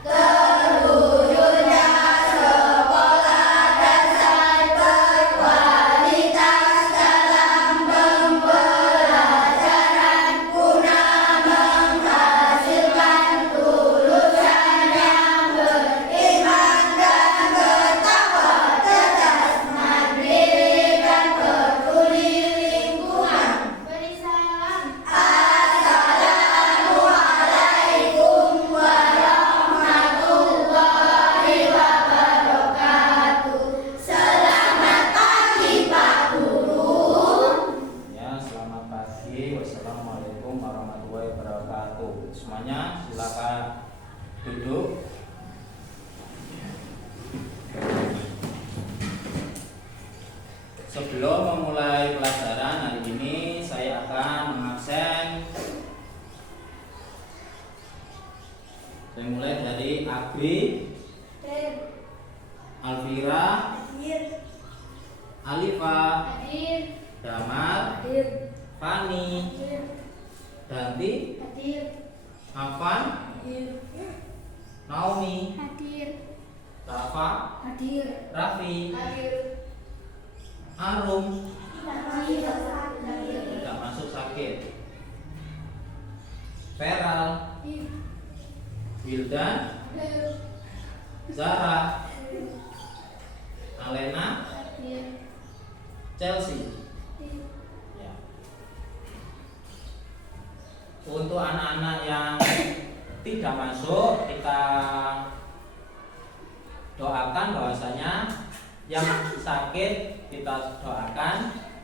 Terwujudnya sekolah dasar berkualitas dalam pembelajaran guna menghasilkan lulusan yang beriman dan bertakwa, cerdas, mandiri dan peduli lingkungan. Beri salam. Assalamualaikum warahmatullahi wabarakatuh. Selamat pagi Pak Guru. Ya, selamat pagi. Wassalamualaikum warahmatullahi wabarakatuh. Semuanya silakan duduk. Sebelum memulai pelajaran hari ini, saya akan mengabsen. Saya mulai dari Agri, Alvira, Alifa, Hadir. Damar, Hadir. Fani, Hadir. Danti, Hadir. Afan, Hadir. Naomi, Hadir. Rafa, Hadir. Raffi, Hadir. Arum, Hadir. tidak masuk sakit, Feral, Wildan, Zara, Alena, Chelsea. Ya. Untuk anak-anak yang tidak masuk, kita doakan bahwasanya yang sakit kita doakan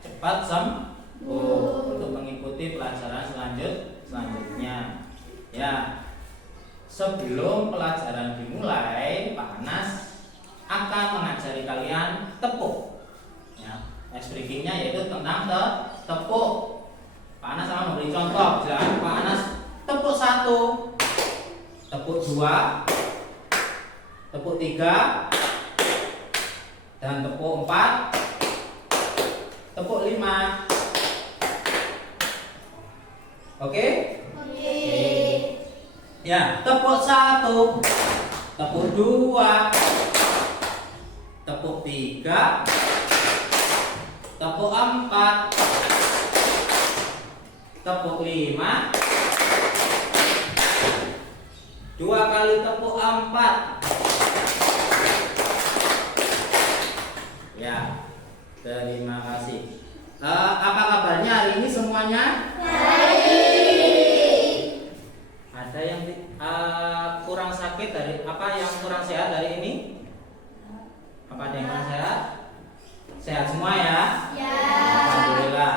cepat sembuh untuk mengikuti pelajaran selanjutnya. Ya. Sebelum pelajaran dimulai, Pak Anas akan mengajari kalian tepuk. Ya, explaining-nya yaitu tentang tepuk. Pak Anas akan memberi contoh. Silakan Pak Anas, tepuk 1, tepuk 2, tepuk 3, dan tepuk 4, tepuk 5. Oke? Ya, tepuk 1, tepuk 2, tepuk 3, tepuk 4, tepuk 5, 2 kali tepuk 4. Ya, terima kasih. Apa kabarnya hari ini semuanya? Ada yang kurang sakit dari apa yang kurang sehat hari ini? Apa ada yang kurang sehat? Sehat semua ya? Ya. Alhamdulillah.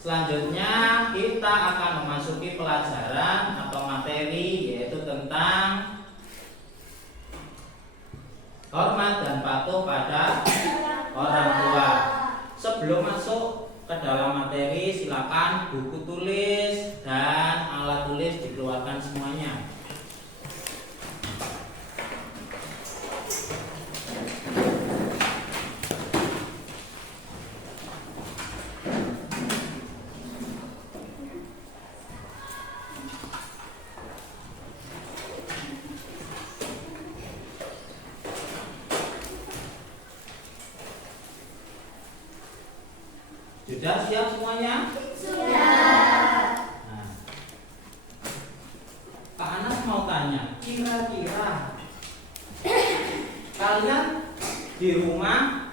Selanjutnya kita akan memasuki pelajaran atau materi yaitu tentang hormat dan patuh pada orang tua. Sebelum masuk ke dalam materi, silakan buku tulis dan alat tulis dikeluarkan semuanya. Sudah siap semuanya? Nah, Pak Anas mau tanya, kira-kira kalian di rumah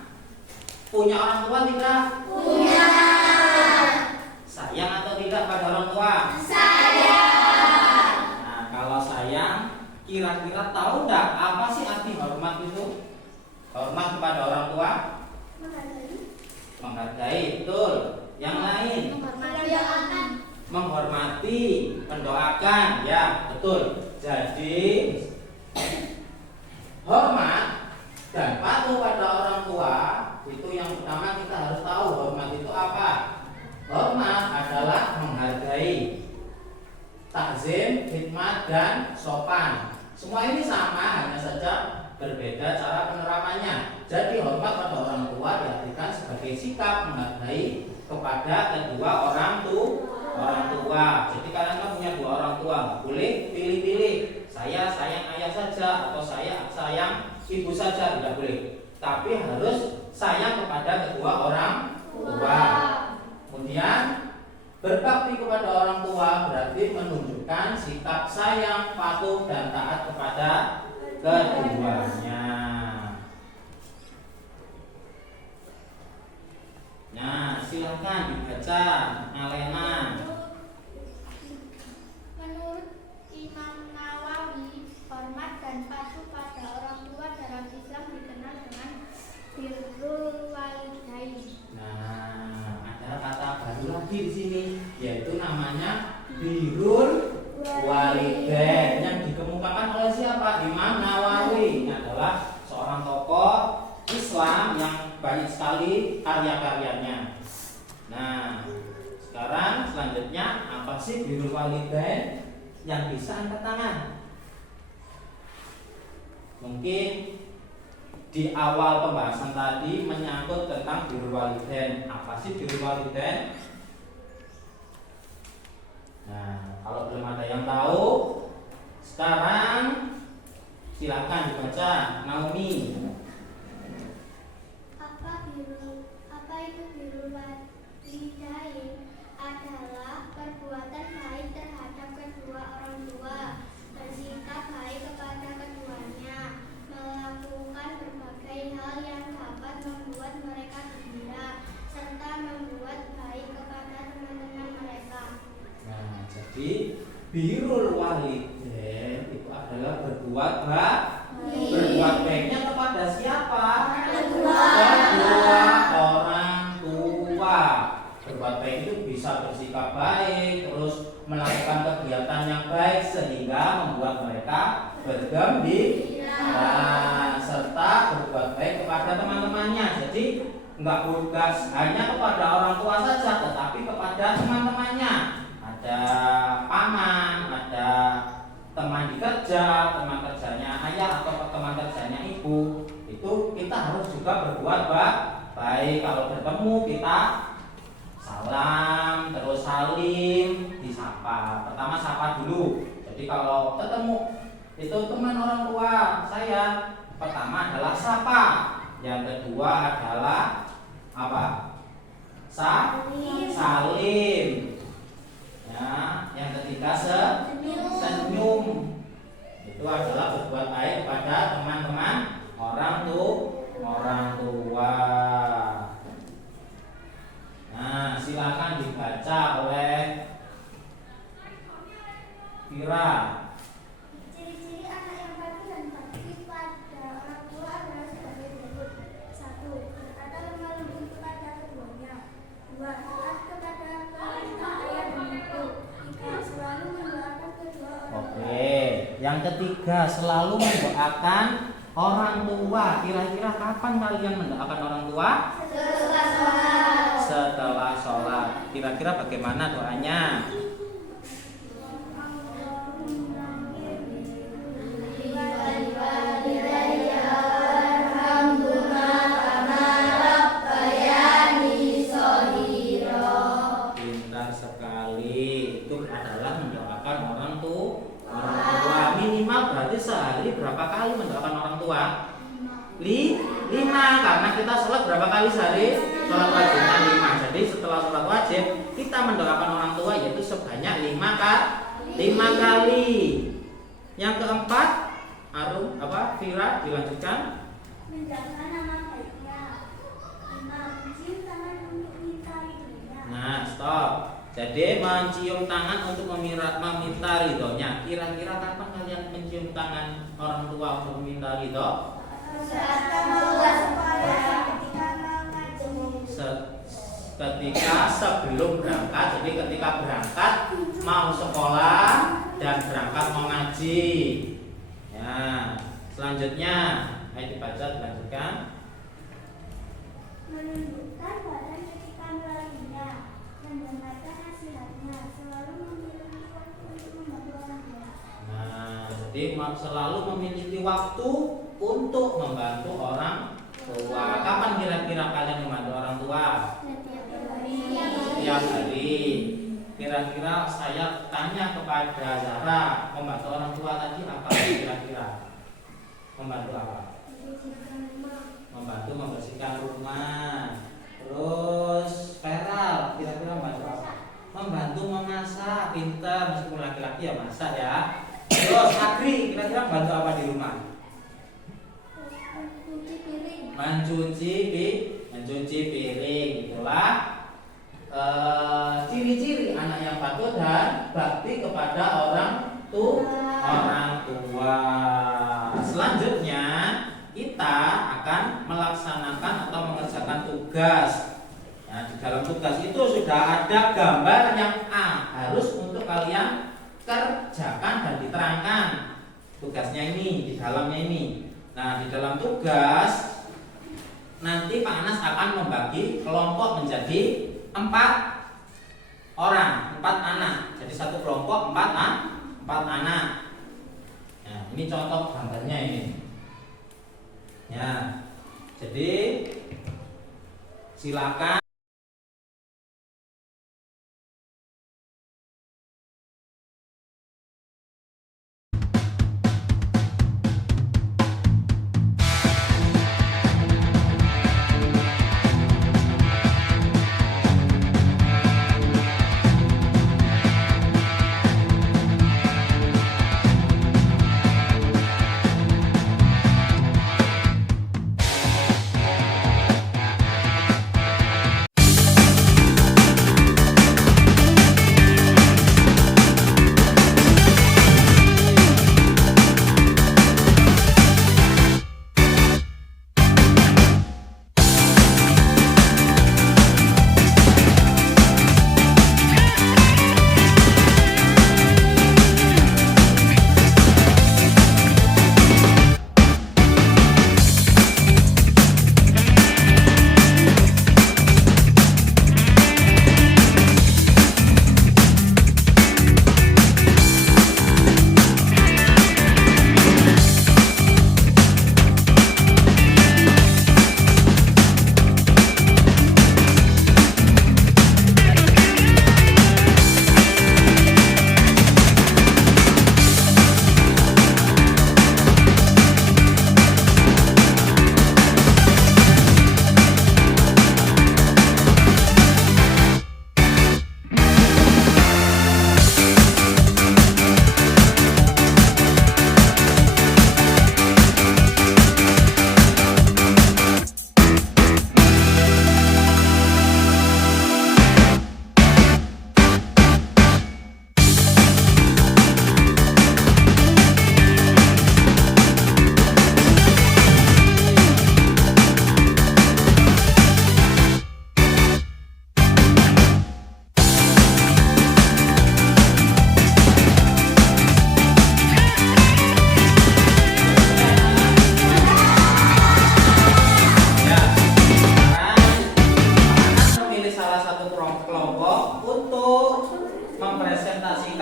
punya orang tua tidak? Punya. Sayang atau tidak pada orang tua? Sayang. Nah, kalau sayang, kira-kira tahu enggak apa sih arti hormat itu? Hormat kepada orang tua? Menghargai, betul. Yang lain? Menghormati, mendoakan, ya, betul. Jadi hormat dan patuh pada orang tua itu yang pertama kita harus tahu hormat itu apa. Hormat adalah menghargai, takzim, khidmat, dan sopan. Semua ini sama, hanya saja berbeda cara penerapannya. Jadi hormat pada orang tua diartikan sebagai sikap menghargai kepada kedua orang tua. Jadi kalian kan punya dua orang tua, nggak boleh pilih-pilih. ibu saja tidak boleh, tapi harus sayang kepada kedua orang tua. Kemudian berbakti kepada orang tua berarti menunjukkan sikap sayang, patuh, dan taat kepada keduanya. Nah, silakan dibaca, Alena. Menurut Imam Nawawi, hormat dan patuh pada orang tua dalam Islam dikenal dengan birrul walidain. Nah, ada kata baru lagi di sini, yaitu namanya birrul walidain yang dikemukakan oleh siapa? Imam Nawawi. Ini adalah seorang tokoh Islam yang banyak sekali karya-karyanya. Nah, sekarang selanjutnya apa sih birrul walidain yang bisa angkat tangan? Mungkin di awal pembahasan tadi menyangkut tentang birrul walidain. Apa sih birrul walidain? Nah, kalau belum ada yang tahu, sekarang silakan dibaca, Naomi. Apa itu birrul walidain? Adalah perbuatan baik terhadap kedua orang tua, bersikap baik kepada keduanya, melakukan berbagai hal yang dapat membuat mereka gembira, serta membuat baik kepada teman-teman mereka. Nah, jadi birrul walidain itu adalah berbuat baik. Berbuat baiknya kepada siapa? Kedua orang tua. Berbuat baik itu bisa bersikap baik, terus melakukan kegiatan yang baik sehingga membuat mereka bergembira, serta berbuat baik kepada teman-temannya. Jadi enggak hanya kepada orang tua saja, tetapi kepada teman-temannya. Ada paman, ada teman di kerja, teman kerjanya ayah atau teman kerjanya ibu. Itu kita harus juga berbuat baik. Kalau bertemu kita salam, terus salim, disapa. Pertama sapa dulu. Jadi kalau ketemu itu teman orang tua saya, pertama adalah sapa. Yang kedua adalah apa? Salim. Ya, yang ketiga senyum. Itu adalah berbuat baik kepada teman-teman orang tua. Nah, silakan dibaca oleh Kira. Ciri-ciri anak yang patuh dan bakti pada orang tua adalah sebagai berikut. 1. Berkata lemah lembut kepada keduanya. 2. Taat kepada perintah ayah dan ibu. 3. Selalu mendoakan kedua orang tua. Oke, yang ketiga selalu mendoakan orang tua. Kira-kira kapan kalian mendoakan orang tua? Setelah sholat. Kira-kira bagaimana doanya? Pintar sekali. Itu adalah mendoakan orang tua. Minimal berarti sehari berapa kali mendoakan orang tua? 5, karena kita sholat berapa kali sehari? Sholat wajibnya 5. Jadi setelah sholat wajib kita mendoakan orang tua yaitu sebanyak 5 kali. Yang keempat, Vira dilanjutkan. Menjaga nama baiknya. 5. Mencium tangan untuk minta ridhonya. Nah, stop. Jadi mencium tangan untuk meminta ridhonya. Kira-kira kapan kalian mencium tangan orang tua untuk meminta ridho? Saat keluar sekolah, ketika mengaji. Ketika sebelum berangkat, jadi ketika berangkat mau sekolah dan berangkat mau ngaji. Ya, selanjutnya, ayo dibaca, dilanjutkan. Menundukkan badan ketika melaluinya, mendengarkan nasihatnya, selalu memiliki waktu untuk membantu orang tua. Nah, jadi selalu memiliki waktu untuk membantu orang tua. Kapan kira-kira kalian membantu orang tua? Setiap hari. Kira-kira saya tanya kepada Zara, membantu orang tua tadi apa kira-kira? Membantu apa? Membantu membersihkan rumah. Terus Feral kira-kira membantu apa? Membantu memasak. Pintar, meskipun laki-laki ya masak ya. Terus Agri kira-kira membantu apa di rumah? Mencuci piring. Itulah ciri-ciri anak yang patuh dan bakti kepada orang tua. Selanjutnya kita akan melaksanakan atau mengerjakan tugas. Nah, di dalam tugas itu sudah ada gambar yang harus untuk kalian kerjakan dan diterangkan tugasnya ini, di dalamnya ini. Nah, di dalam tugas nanti Pak Anas akan membagi kelompok menjadi 4 orang, 4 anak. Jadi satu kelompok 4 anak. Nah, ini contoh gambarnya ini. Ya, jadi silakan.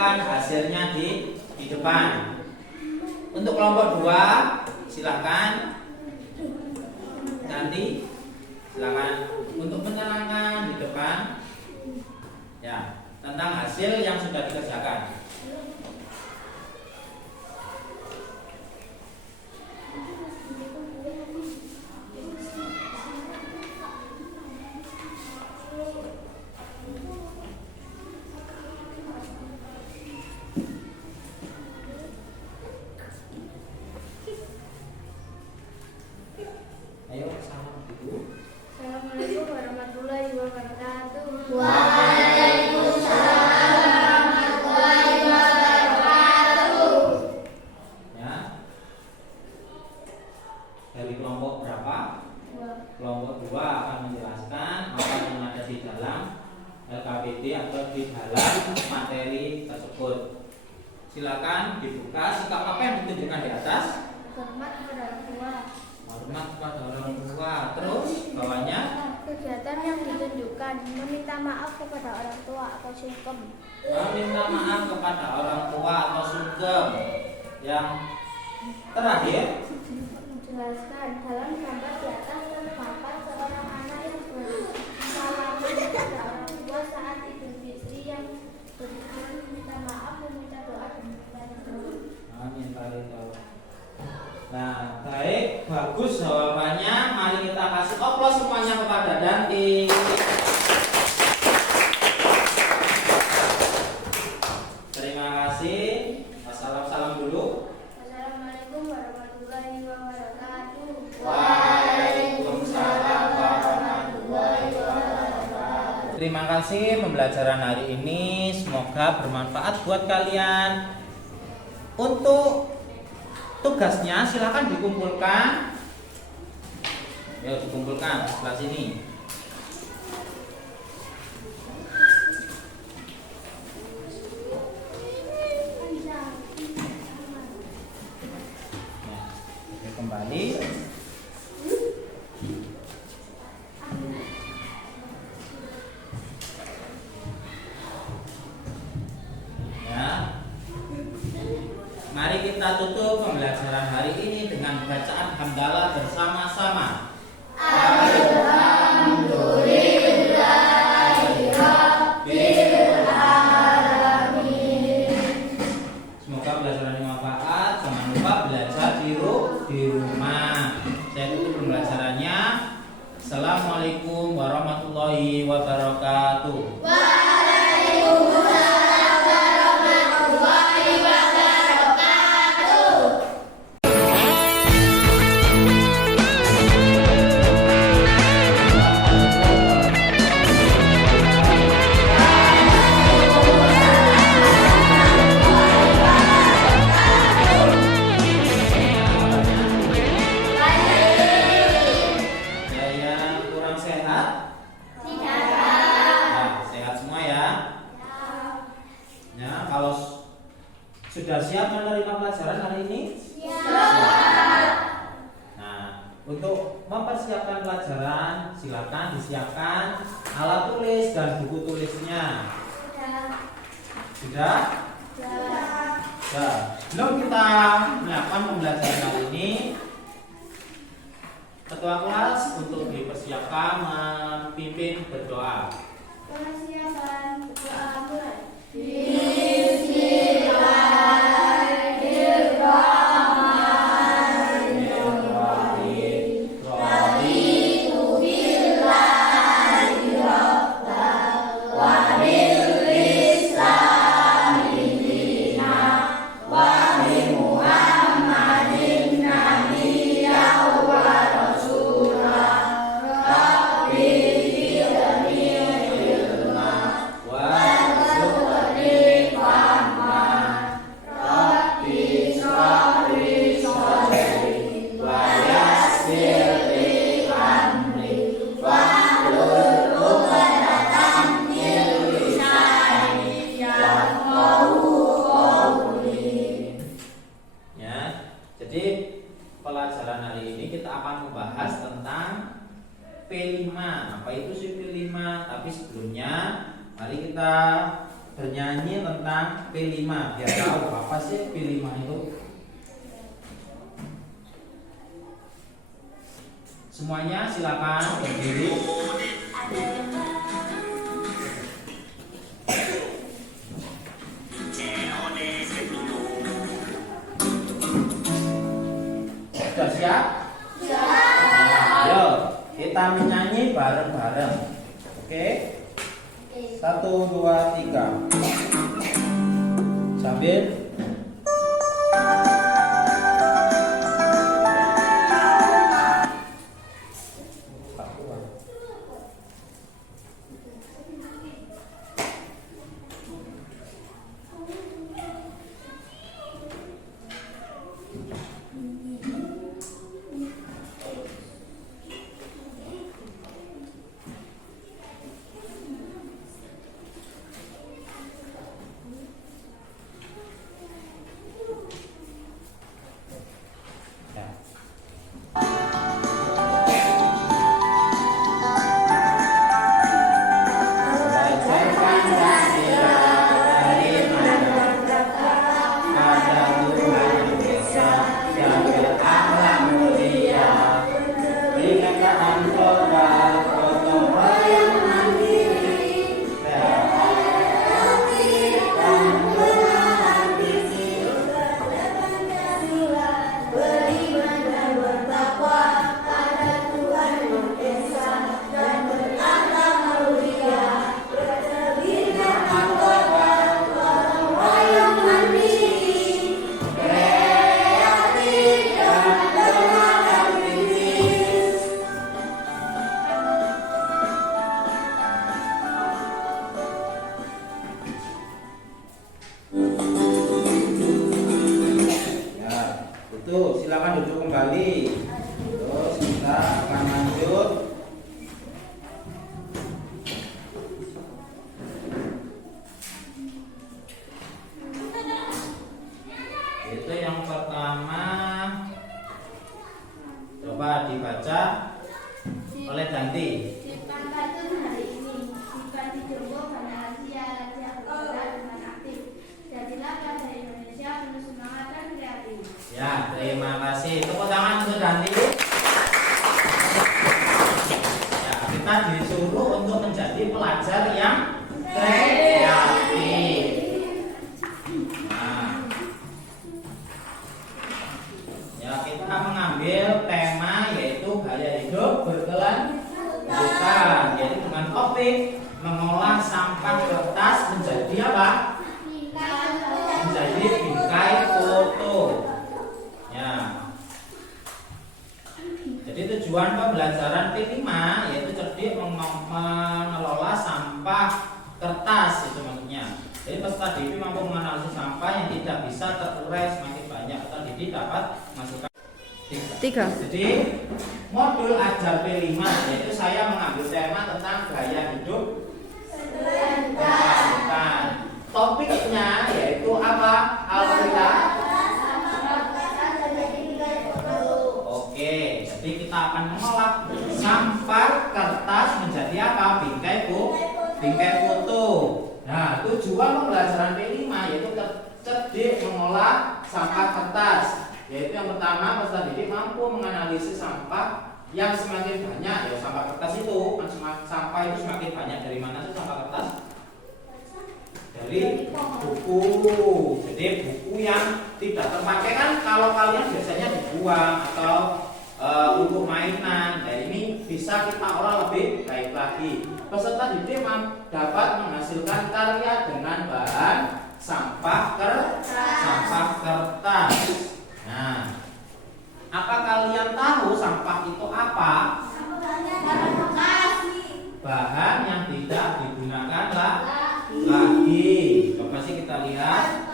Hasilnya di depan. Untuk kelompok 2 silakan nanti untuk menerangkan di depan ya tentang hasil yang sudah dikerjakan. Assalamualaikum warahmatullahi wabarakatuh. Waalaikumsalam warahmatullahi wabarakatuh. Ya. Dari kelompok berapa? Kelompok 2 akan menjelaskan apa yang ada di dalam LKPD atau di dalam materi tersebut. Silakan dibuka. Sikap apa yang ditunjukkan di atas? Hormat kepada orang tua. Hormat kepada orang tua. Terus bawahnya Kegiatan yang ditunjukkan meminta maaf kepada orang tua atau sungkem. meminta maaf kepada orang tua atau sungkem. Yang terakhir Menjelaskan dalam gambar di atas terdapat seorang anak yang bersalaman kepada orang tua saat Idul Fitri yang bertujuan meminta maaf, meminta doa dan meminta ridho. amin. Nah, baik. bagus jawabannya. Mari kita kasih aplaus semuanya kepada Danti. Terima kasih. Salam dulu. Assalamualaikum warahmatullahi wabarakatuh. Waalaikumsalam warahmatullahi wabarakatuh. Terima kasih pembelajaran hari ini. Semoga bermanfaat buat kalian. Untuk tugasnya silakan dikumpulkan. Yuk dikumpulkan sebelah sini. Nah, kembali. Mari kita tutup pembelajaran hari ini dengan bacaan hamdalah bersama-sama. Semoga pembelajaran ini bermanfaat. Jangan lupa belajar di rumah. Saya tutup pembelajarannya. Assalamualaikum warahmatullahi wabarakatuh. Sudah siap menerima pelajaran hari ini? Siap. Nah, untuk mempersiapkan pelajaran, silakan disiapkan alat tulis dan buku tulisnya. Sudah? Sudah. Sebelum kita melakukan pembelajaran hari ini, ketua kelas untuk dipersiapkan memimpin berdoa. Persiapan berdoa mulai. Pelajaran hari ini kita akan membahas tentang P5. Apa itu sih P5? Tapi sebelumnya mari kita bernyanyi tentang P5 biar tahu apa sih P5 itu. Semuanya silakan berdiri. Sudah siap? Siap. Ayo kita menyanyi bareng-bareng. Oke? 1, 2, 3. Sambil semangat kritis. Ya, itu silakan duduk kembali. Terus kita akan lanjut. Itu yang pertama, coba dibaca oleh Danti. Di Pantun hari ini, Sipan Hijowo Banasia Raja bergerak dengan aktif. Jadilah bangsa Indonesia penuh semangat dan kreatif. Ya, terima kasih. Tepuk tangan untuk Danti. Ya, kita disuruh untuk menjadi pelajar yang kreatif. Nah, ya kita mengambil tema yaitu gaya hidup berkelanjutan, yaitu dengan topik mengolah sampah kertas menjadi apa? Menjadi bingkai foto. Ya. Jadi tujuan pembelajaran P5 yaitu cerdik mengelola sampah kertas, itu maksudnya. Jadi peserta didik mampu menganalisis sampah yang tidak bisa terurai semakin banyak. Peserta didik dapat masukkan 3. Jadi modul ajar P5 yaitu saya mengambil tema tentang gaya hidup berkelanjutan. Topiknya yaitu apa? Alhamdulillah. Oke, jadi kita akan mengolah sampah kertas menjadi apa? Bingkai foto. Nah, tujuan pembelajaran P5 yaitu cerdik mengolah sampah kertas. Yaitu yang pertama, peserta didik mampu menganalisis sampah yang semakin banyak. Ya, sampah kertas itu kan sampah itu semakin banyak dari mana sih sampah kertas? Dari buku. Jadi buku yang tidak terpakai kan kalau kalian biasanya dibuang atau untuk mainan. Nah, ini bisa kita olah lebih baik lagi. Peserta didik dapat menghasilkan karya dengan bahan sampah kertas. Nah, apa kalian tahu sampah itu apa? Bahan yang tidak digunakan lagi. Coba sih kita lihat.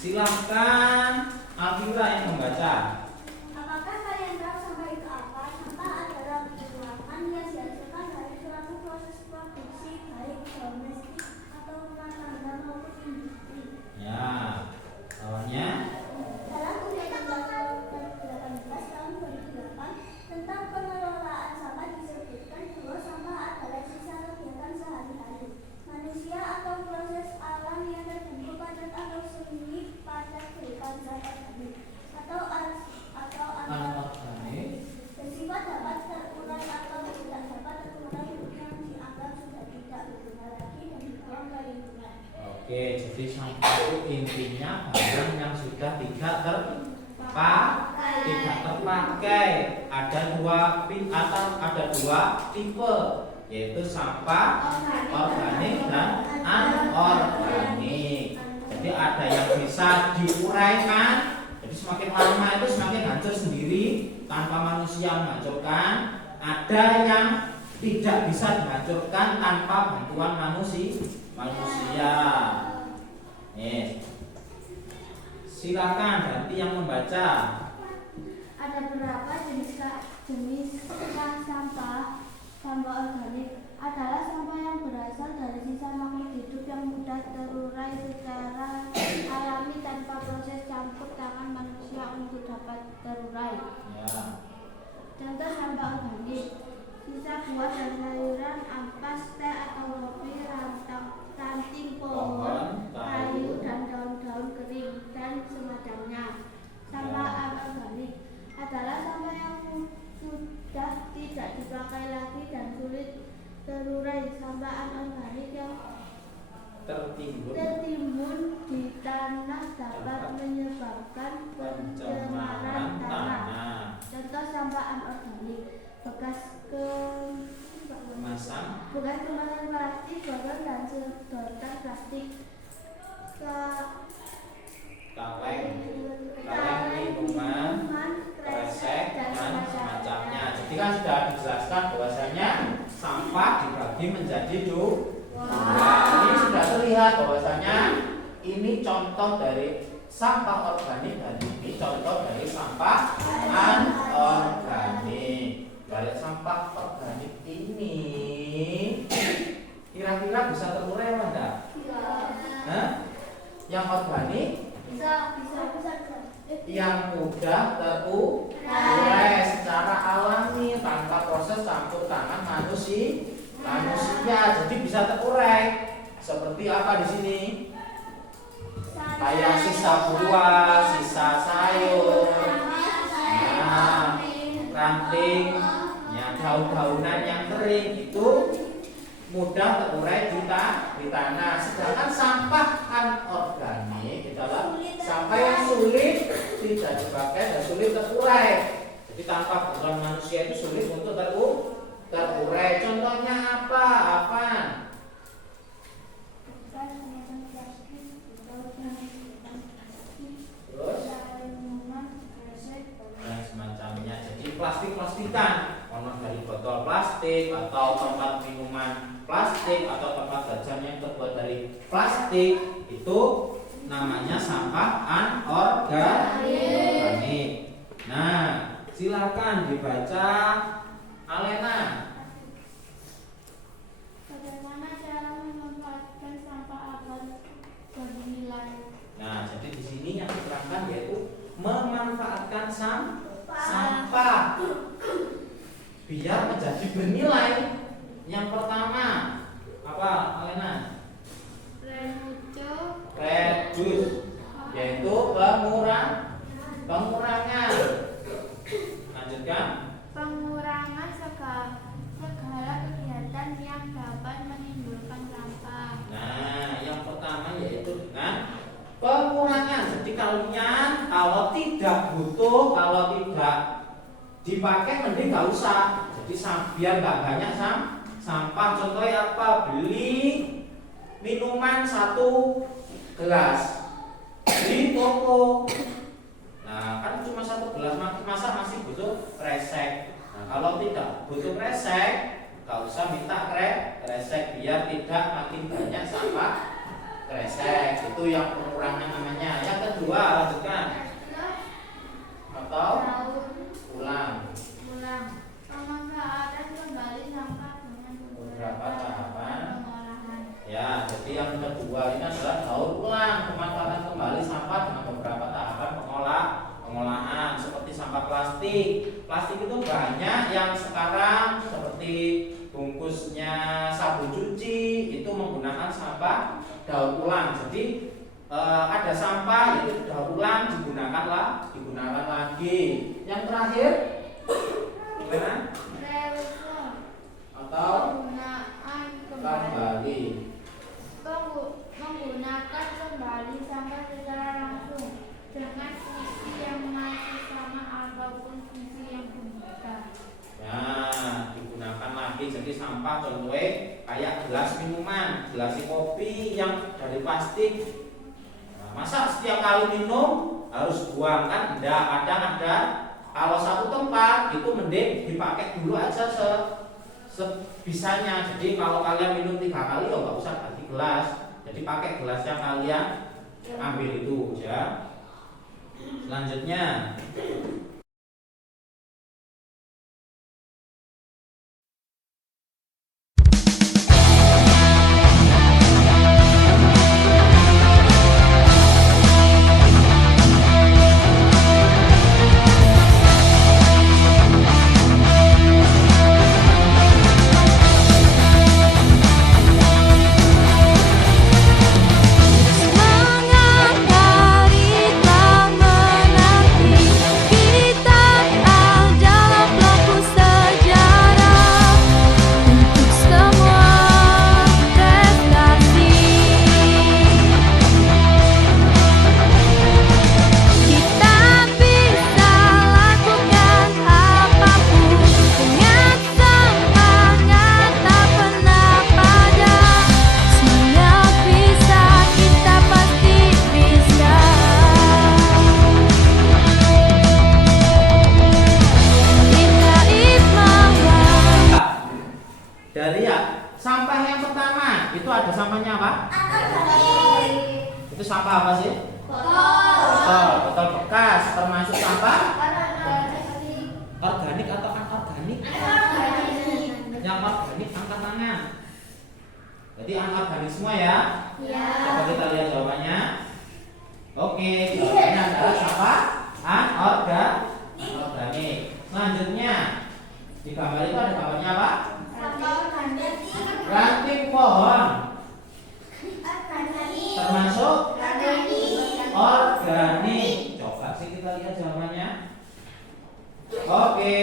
Silahkan Alvira yang membaca. Apakah kalian tahu sampah itu apa? Sampah adalah bulanan yang dihasilkan dari suatu proses produksi baik domestik atau rumah tangga maupun industri. Ya, lawannya. Dalam Undang-Undang Nomor 18 Tahun 2008 tentang pengelolaan sampah disebutkan bahwa sampah adalah sisa kegiatan sehari-hari manusia atau proses alam yang terbentuk padat atau semi padat berupa zat organik atau Anorganik. bersifat dapat terurai atau tidak dapat terurai yang dianggap sudah tidak berguna lagi dan dibuang ke lingkungan. Oke, jadi sampah itu intinya barang yang sudah tidak terpakai. Ada dua tipe, yaitu sampah organik dan anorganik. Jadi ada yang bisa diuraikan, jadi semakin lama itu semakin hancur sendiri tanpa manusia menghancurkan. Ada yang tidak bisa dihancurkan tanpa bantuan manusia. Silakan ganti yang membaca. Ada berapa jenis sampah? Sampah organik adalah sampah yang berasal dari sisa makhluk hidup yang mudah terurai secara alami tanpa proses campur tangan manusia untuk dapat terurai. Ya. Contoh sampah organik: sisa buah dan sayuran, ampas, teh atau kopi, ranting pohon, kayu dan daun-daun kering dan semacamnya. Sampah anorganik adalah sampah yang sudah tidak dipakai lagi dan sulit terurai. Sampah anorganik yang tertimbun di tanah dapat menyebabkan pencemaran tanah. Contoh sampah anorganik: bekas kemasan plastik, botol dan sedotan plastik, kaleng minuman, kan sudah dijelaskan bahwasanya sampah dibagi menjadi dua. Ini sudah terlihat bahwasanya ini contoh dari sampah organik dan ini contoh dari sampah anorganik. Dari sampah organik ini kira-kira bisa terurai apa enggak? Hah? Yang organik bisa. yang mudah terurai secara alami tanpa proses campur tangan manusia, jadi bisa terurai. Seperti apa di sini? Kayak sisa buah, sisa sayur, ranting, daun-daunan yang kering itu mudah terurai di tanah. Sedangkan sampah anorganik adalah sampah yang sulit tidak dipakai dan sulit terurai. Jadi tanpa bantuan manusia itu sulit untuk terurai. Contohnya apa? Terus dan semacamnya. Jadi plastik-plastikan, ono dari botol plastik atau tempat minuman plastik atau tempat jajan yang terbuat dari plastik itu namanya sampah anorganik. Nah, silakan dibaca Alena. Bagaimana cara memanfaatkan sampah agar bernilai? Nah, jadi di sini yang diterangkan yaitu memanfaatkan sampah biar menjadi bernilai. Yang pertama apa, Alena? Reduce, yaitu pengurangan. Lanjutkan. Pengurangan segala kegiatan yang dapat menimbulkan sampah. Nah, yang pertama yaitu dengan pengurangan. Jadi kalian kalau tidak butuh, kalau tidak dipakai mending nggak usah. Jadi biar nggak banyak sampah. Contohnya apa? Beli minuman 1 gelas di toko. Nah, kan cuma 1 gelas, masa masih butuh kresek. Nah, kalau tidak butuh kresek, nggak usah minta kresek biar tidak makin banyak sampah kresek. Itu yang pengurangan namanya. Yang kedua, lanjutkan. Atau ulang. Pemanfaatan kembali sampah dengan Beberapa tahapan. pengolahan. Ya, jadi yang kedua ini adalah daur ulang, pemanfaatan kembali sampah dengan beberapa tahapan pengolahan. Seperti sampah plastik. Plastik itu banyak yang sekarang seperti bungkusnya sabun cuci itu menggunakan sampah daur ulang. Jadi ada sampah yaitu daur ulang digunakan lagi. Yang terakhir gimana? Reuse Atau penggunaan kembali. Menggunakan kembali sampah secara langsung dengan fungsi yang masih sama ataupun fungsi yang berbeda. Ya, digunakan lagi. Jadi sampah contohnya kayak gelas minuman, gelas kopi yang dari plastik. Nah, masa setiap kali minum harus buang kan? Enggak, ada. Kalau satu tempat itu mending dipakai dulu aja sebisanya. Jadi kalau kalian minum 3 kali ya nggak usah ganti gelas. Jadi pakai gelas yang kalian ambil itu ya. Selanjutnya Semangat dari tak menanti. namanya apa? Anorganik. Itu sampah apa sih? Botol. Botol bekas termasuk sampah Anorganik. organik atau anorganik? Anorganik. Yang organik angkat tangan. Berarti anorganik semua ya? Ya. Coba kita lihat jawabannya. Oke, jawabannya adalah sampah anorganik. Selanjutnya di gambar itu ada gambarnya apa? Anorganik. Ranting pohon Organik. termasuk Organik. organik. Coba sih kita lihat jawabannya. Oke,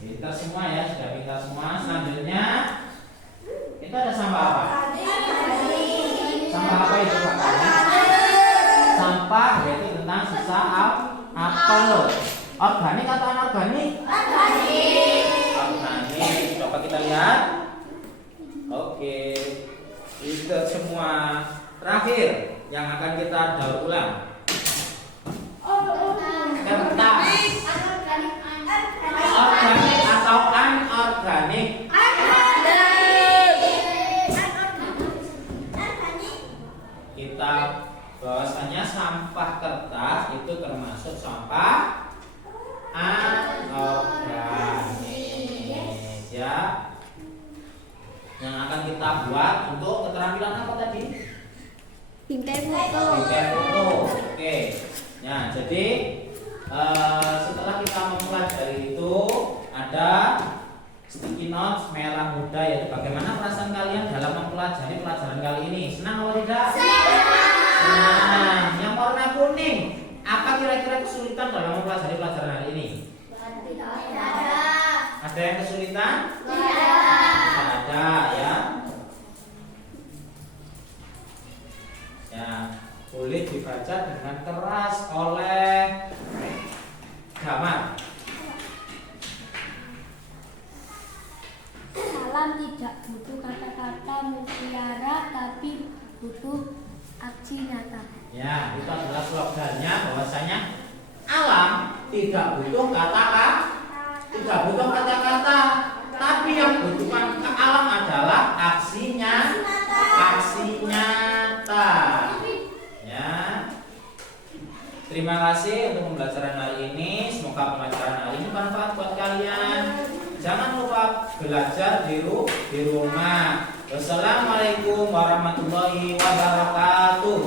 pintar semua ya, sudah pintar semua. Selanjutnya itu ada sampah apa? Sampah apa itu sampahnya? Sampah yaitu tentang sisa apel. Organik atau anorganik? Organik. Coba kita lihat. Oke, itu semua. Terakhir yang akan kita daur ulang. Kertas. Organik atau anorganik? Kita bahwasanya sampah kertas itu termasuk sampah anorganik ya. Yang akan kita buat untuk keterampilan apa tadi? Bingkai foto. Bingkai foto. Oke. Nah, jadi setelah kita mempelajari itu ada sticky notes merah muda, yaitu bagaimana perasaan kalian dalam mempelajari pelajaran kali ini? Senang atau tidak? Senang. Yang warna kuning, apa kira-kira kesulitan dalam mempelajari pelajaran hari ini? Ada yang kesulitan? Tidak ada ya. Ya, boleh dibaca dengan keras oleh Damar. Salam tidak butuh kata-kata mutiara, tapi butuh aksi nyata. Ya, itu adalah slogannya, bahwasanya alam tidak butuh kata-kata, tapi yang butuhkan ke alam adalah aksinya, aksi nyata. Ya. Terima kasih untuk pembelajaran hari ini. Semoga pembelajaran hari ini bermanfaat buat kalian. Jangan lupa belajar di rumah. Wassalamualaikum warahmatullahi wabarakatuh.